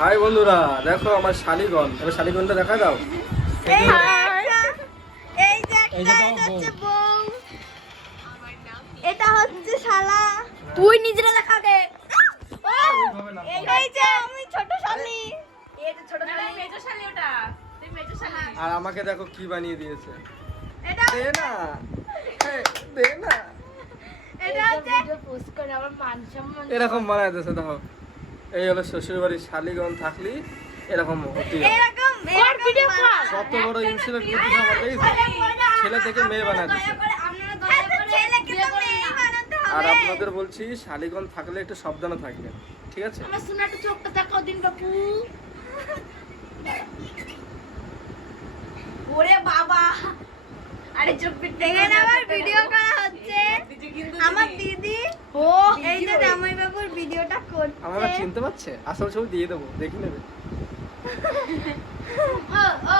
High বন্ধুরা, দেখো আমার শালিগণ। এবার শালিগণটা দেখা দাও। এই যে এই যে তোমার বউ। বউ, এটা হচ্ছে শালা। তুই নিজেরা দেখাকে। ওইভাবে না। এই যে আমি ছোট শালি। এই যে ছোট শালি মেজো শালি ওটা তুই মেজো শালি আর আমাকে দেখো কি বানিয়ে দিয়েছে। এটা দে না, দে না। এটা হচ্ছে পোস্ট করে আমার মান সম্মান এরকম বানায় দিয়েছে দেখো। এই হলো শ্বশুর বাড়ির শালিগণ থাকলি এরকম হতে হয়। এরকম ভিডিও কর। কত বড় ইনসিডেন্ট ঘটেছে আমার দেখেছো? ছেলে থেকে মেয়ে বানায় দিয়েছে। ছেলেকে তো মেয়ে বানাতে আর হবে। আপনাদের বলছি শালিগণ থাকলে একটু সাবধানে থাকবেন, ঠিক আছে? আমার সোনাটা চোখটা দেখাও দিন বাপু ওরে বাবা আরে চোখ পিটে এখানে আবার ভিডিও করা হচ্ছে। আমার দিদি ও এই যে জামাই বাবুর ভিডিওটা করছে। আমরা চিনতে পারছে? আসল ছবি দিয়ে দেবো, দেখে নেবে। ও ও